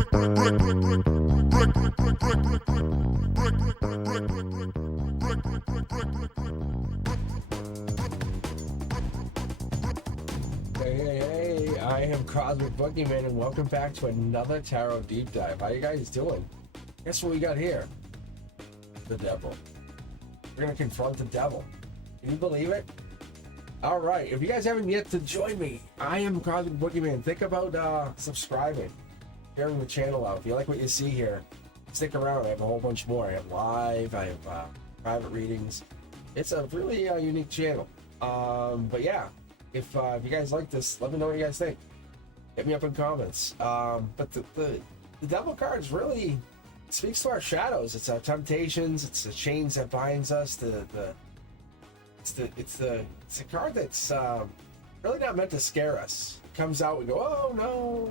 Hey, I am Cosmic Boogeyman, and welcome back to another Tarot Deep Dive. How you guys doing? Guess what we got here? The devil. We're gonna confront the devil. Can you believe it? Alright, if you guys haven't yet to join me, I am Cosmic Boogeyman. Think about subscribing, sharing the channel out. If you like what you see here, stick around. I have a whole bunch more. I have live, I have private readings. It's a really unique channel. But yeah, if you guys like this, let me know what you guys think. Hit me up in comments. But the devil cards really speaks to our shadows. It's our temptations. It's the chains that binds us. It's a card that's really not meant to scare us. It comes out, we go, oh no,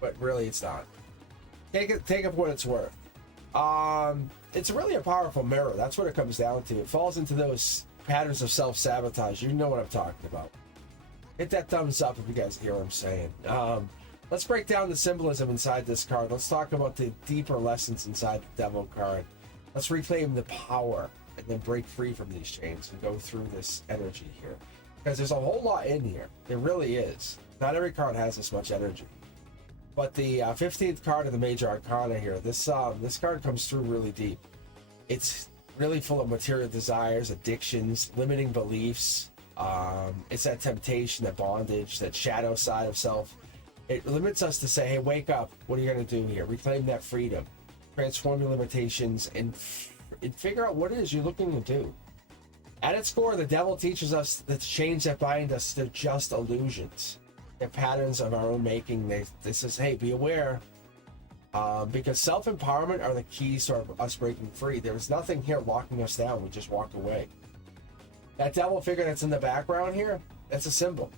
but really it's not. Take it for what it's worth. It's really a powerful mirror. That's what it comes down to. It falls into those patterns of self-sabotage. You know what I'm talking about. Hit that thumbs up if you guys hear what I'm saying. Let's break down the symbolism inside this card. Let's talk about the deeper lessons inside the devil card. Let's reclaim the power and then break free from these chains and go through this energy here. Because there's a whole lot in here. There really is. Not every card has this much energy. But the 15th card of the Major Arcana here, this card comes through really deep. It's really full of material desires, addictions, limiting beliefs. It's that temptation, that bondage, that shadow side of self. It limits us to say, hey, wake up. What are you going to do here? Reclaim that freedom. Transform your limitations and figure out what it is you're looking to do. At its core, the devil teaches us that the chains that bind us, they're just illusions. They're patterns of our own making. This says, hey, be aware. Because self-empowerment are the keys to us breaking free. There is nothing here locking us down. We just walk away. That devil figure that's in the background here, that's a symbol.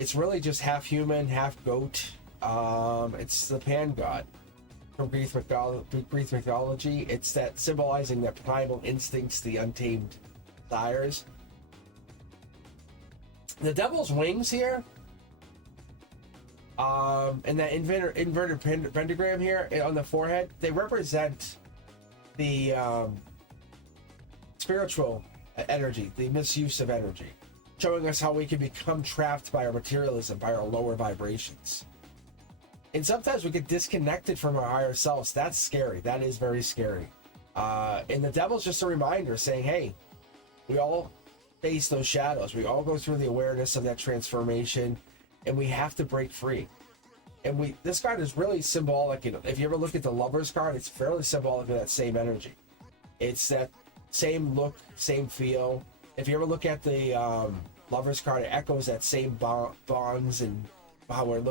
It's really just half human, half goat. It's the pan god from Greek mythology. It's that symbolizing that primal instincts, the untamed desires. The devil's wings here, and that inverted pentagram here on the forehead, they represent the spiritual energy, the misuse of energy, showing us how we can become trapped by our materialism, by our lower vibrations. And sometimes we get disconnected from our higher selves. That's scary. That is very scary. And the devil's just a reminder saying, hey, we all face those shadows. We all go through the awareness of that transformation, and we have to break free. And this card is really symbolic. If you ever look at the Lover's card, it's fairly symbolic of that same energy. It's that same look, same feel. If you ever look at the Lover's card, it echoes that same bonds and how we're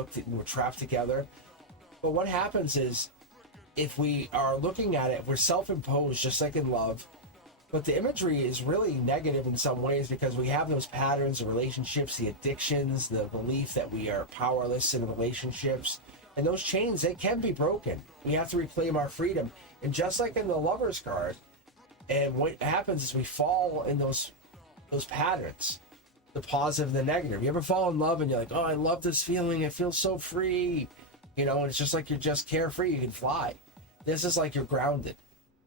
trapped together. But what happens is, if we are looking at it, we're self-imposed, just like in love. But the imagery is really negative in some ways, because we have those patterns of relationships, the addictions, the belief that we are powerless in relationships. And those chains, they can be broken. We have to reclaim our freedom. And just like in the Lover's card, and what happens is we fall in those patterns, the positive and the negative. You ever fall in love and you're like, oh, I love this feeling. It feels so free. And it's just like you're just carefree. You can fly. This is like you're grounded,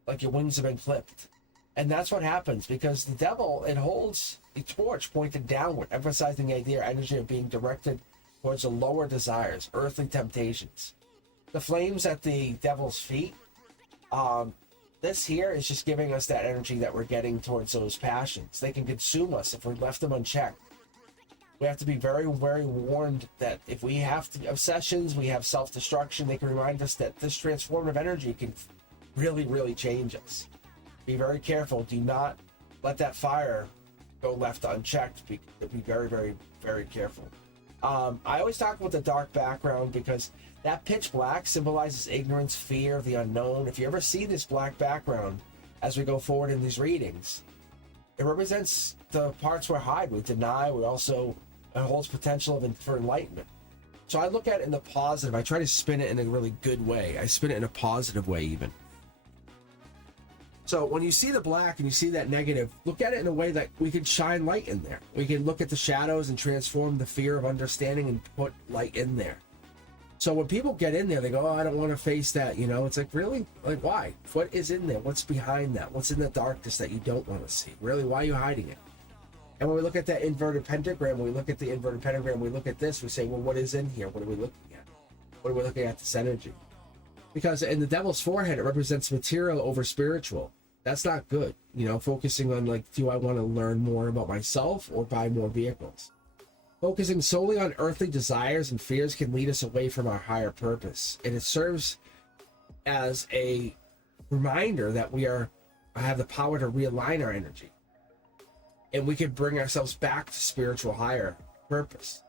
like your wings have been clipped. And that's what happens, because the devil, it holds a torch pointed downward, emphasizing the idea or energy of being directed towards the lower desires, earthly temptations. The flames at the devil's feet, this here is just giving us that energy that we're getting towards those passions. They can consume us if we left them unchecked. We have to be very, very warned that if we have obsessions, we have self-destruction, they can remind us that this transformative energy can really, really change us. Be very careful. Do not let that fire go left unchecked. Be very, very, very careful. I always talk about the dark background, because that pitch black symbolizes ignorance, fear of the unknown. If you ever see this black background as we go forward in these readings, it represents the parts we hide, we deny. We also, it holds potential for enlightenment. So I look at it in the positive. I try to spin it in a really good way. I spin it in a positive way even. So when you see the black and you see that negative, look at it in a way that we can shine light in there. We can look at the shadows and transform the fear of understanding and put light in there. So when people get in there, they go, oh, I don't want to face that. It's like, really? Like, why? What is in there? What's behind that? What's in the darkness that you don't want to see? Really, why are you hiding it? And when we look at that inverted pentagram, we look at the inverted pentagram, we look at this, we say, well, what is in here? What are we looking at? What are we looking at? This energy. Because in the devil's forehead, it represents material over spiritual. That's not good. Focusing on, like, do I want to learn more about myself or buy more vehicles? Focusing solely on earthly desires and fears can lead us away from our higher purpose. And it serves as a reminder that we have the power to realign our energy. And we can bring ourselves back to spiritual higher purpose.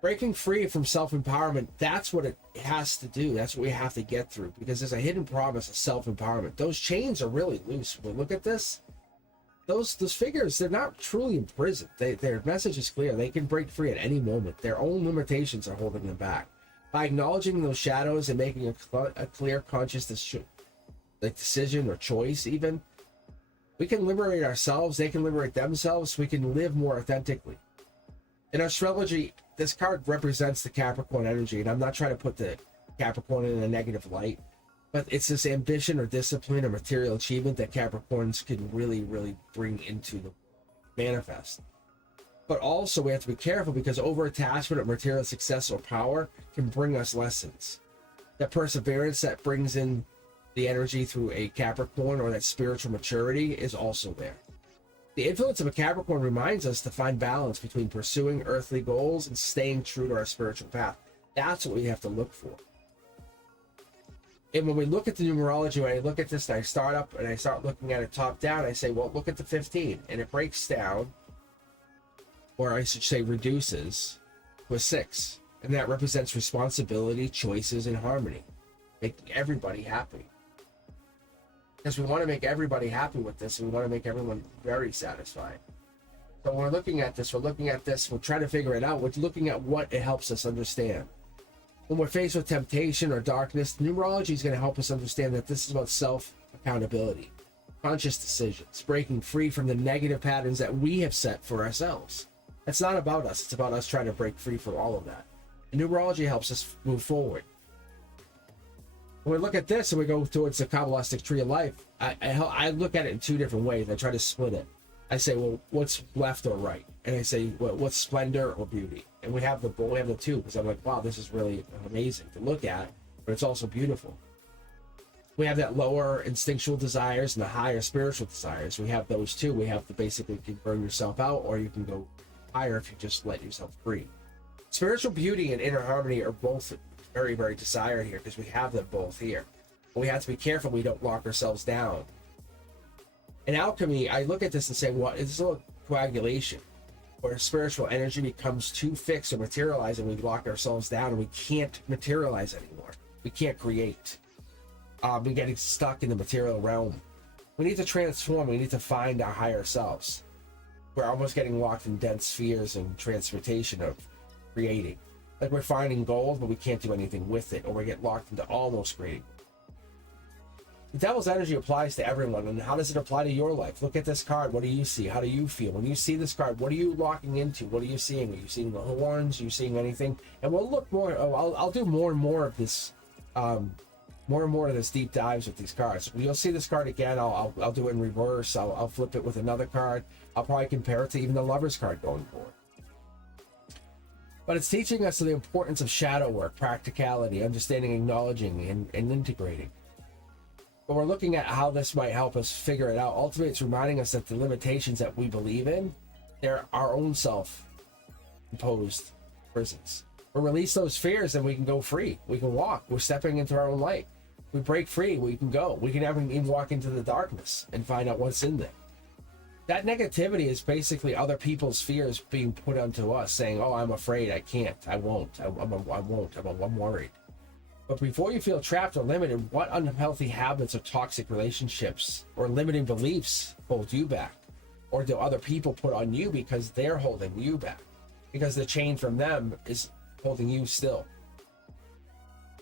Breaking free from self-empowerment, that's what it has to do. That's what we have to get through, because there's a hidden promise of self-empowerment. Those chains are really loose. When we look at this, those figures, they're not truly imprisoned. Their message is clear. They can break free at any moment. Their own limitations are holding them back. By acknowledging those shadows and making a clear, conscious decision or choice even, we can liberate ourselves. They can liberate themselves. We can live more authentically. In astrology, this card represents the Capricorn energy, and I'm not trying to put the Capricorn in a negative light, but it's this ambition or discipline or material achievement that Capricorns can really, really bring into the manifest. But also we have to be careful, because over-attachment of material success or power can bring us lessons. That perseverance that brings in the energy through a Capricorn, or that spiritual maturity, is also there. The influence of a Capricorn reminds us to find balance between pursuing earthly goals and staying true to our spiritual path. That's what we have to look for. And when we look at the numerology, when I look at this and I start looking at it top down, I say, well, look at the 15, and it breaks down, or I should say reduces, to a 6. And that represents responsibility, choices, and harmony. Making everybody happy. Because we want to make everybody happy with this, and we want to make everyone very satisfied. So when we're looking at this, we're trying to figure it out. We're looking at what it helps us understand. When we're faced with temptation or darkness, numerology is going to help us understand that this is about self-accountability, conscious decisions, breaking free from the negative patterns that we have set for ourselves. It's not about us. It's about us trying to break free from all of that. And numerology helps us move forward. When we look at this and we go towards the Kabbalistic tree of life, I look at it in two different ways. I try to split it. I say, well, what's left or right? And I say, well, what's splendor or beauty? And we have the two, because I'm like, wow, this is really amazing to look at, but it's also beautiful. We have that lower instinctual desires and the higher spiritual desires. We have those two. We have to basically, you can burn yourself out, or you can go higher if you just let yourself free. Spiritual beauty and inner harmony are both very, very desired here, because we have them both here. But we have to be careful we don't lock ourselves down. In alchemy, I look at this and say, well, it's a little coagulation, where spiritual energy becomes too fixed or materialized, and we lock ourselves down and we can't materialize anymore. We can't create. We're getting stuck in the material realm. We need to transform. We need to find our higher selves. We're almost getting locked in dense spheres and transmutation of creating. Like we're finding gold, but we can't do anything with it, or we get locked into almost creating. The devil's energy applies to everyone, and how does it apply to your life? Look at this card. What do you see? How do you feel? When you see this card, what are you locking into? What are you seeing? Are you seeing the horns? Are you seeing anything? And we'll look more. I'll do more and more of this, more and more of this deep dives with these cards. You'll see this card again. I'll do it in reverse. I'll flip it with another card. I'll probably compare it to even the Lover's card going forward. But it's teaching us the importance of shadow work, practicality, understanding, acknowledging, and integrating. But we're looking at how this might help us figure it out. Ultimately, it's reminding us that the limitations that we believe in, they're our own self-imposed prisons. We release those fears, and we can go free. We can walk. We're stepping into our own light. We break free. We can go. We can even walk into the darkness and find out what's in there. That negativity is basically other people's fears being put onto us, saying, oh, I'm afraid, I can't, I won't, I'm worried. But before you feel trapped or limited, what unhealthy habits or toxic relationships or limiting beliefs hold you back? Or do other people put on you because they're holding you back? Because the chain from them is holding you still.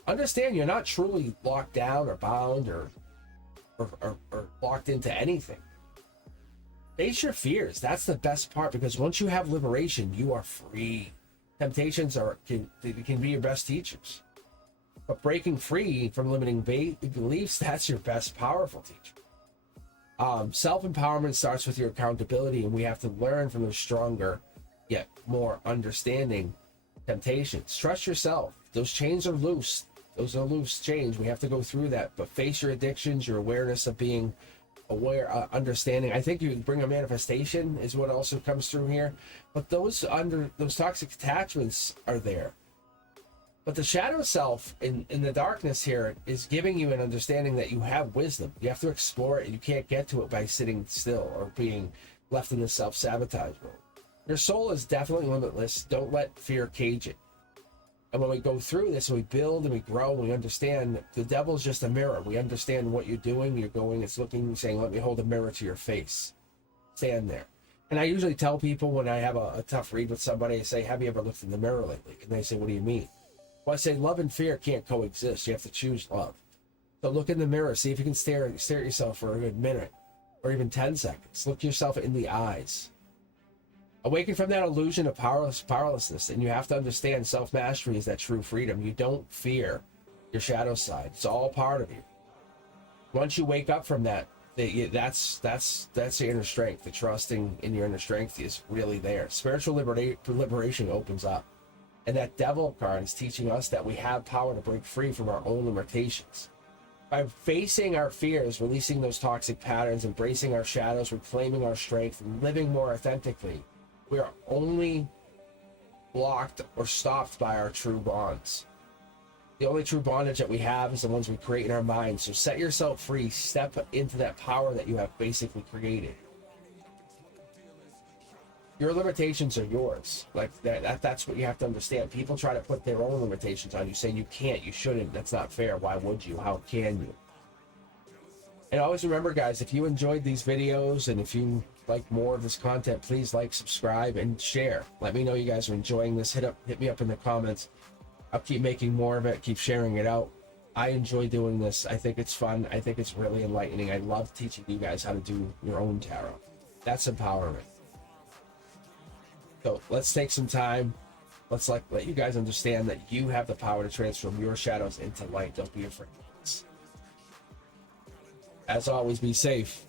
Understand you're not truly locked down or bound or locked into anything. Face your fears. That's the best part, because once you have liberation, you are free. Temptations can be your best teachers. But breaking free from limiting beliefs, that's your best powerful teacher. Self-empowerment starts with your accountability, and we have to learn from those stronger yet more understanding temptations. Trust yourself. Those chains are loose. Those are loose chains. We have to go through that. But face your addictions, your awareness of being aware, understanding. I think you bring a manifestation is what also comes through here. But those toxic attachments are there. But the shadow self in the darkness here is giving you an understanding that you have wisdom. You have to explore it, and you can't get to it by sitting still or being left in the self-sabotage mode. Your soul is definitely limitless. Don't let fear cage it. And when we go through this, we build and we grow, and we understand the devil's just a mirror. We understand what you're doing. You're going, it's looking, saying, let me hold a mirror to your face. Stand there. And I usually tell people when I have a tough read with somebody, I say, have you ever looked in the mirror lately? And they say, what do you mean? Well, I say love and fear can't coexist. You have to choose love. So look in the mirror. See if you can stare at yourself for a good minute or even 10 seconds. Look yourself in the eyes. Awaken from that illusion of powerlessness. And you have to understand self-mastery is that true freedom. You don't fear your shadow side. It's all part of you. Once you wake up from that, that's the inner strength. The trusting in your inner strength is really there. Spiritual liberation opens up. And that devil card is teaching us that we have power to break free from our own limitations. By facing our fears, releasing those toxic patterns, embracing our shadows, reclaiming our strength, and living more authentically, we are only blocked or stopped by our true bonds. The only true bondage that we have is the ones we create in our minds. So set yourself free. Step into that power that you have basically created. Your limitations are yours. Like that's what you have to understand. People try to put their own limitations on you, saying you can't, you shouldn't, that's not fair. Why would you? How can you? And always remember, guys, if you enjoyed these videos and if you like more of this content, please like, subscribe, and share. Let me know you guys are enjoying this. Hit me up in the comments. I'll keep making more of it, keep sharing it out. I enjoy doing this. I think it's fun. I think it's really enlightening. I love teaching you guys how to do your own tarot. That's empowerment. So let's take some time. Let's let you guys understand that you have the power to transform your shadows into light. Don't be afraid. As always, be safe.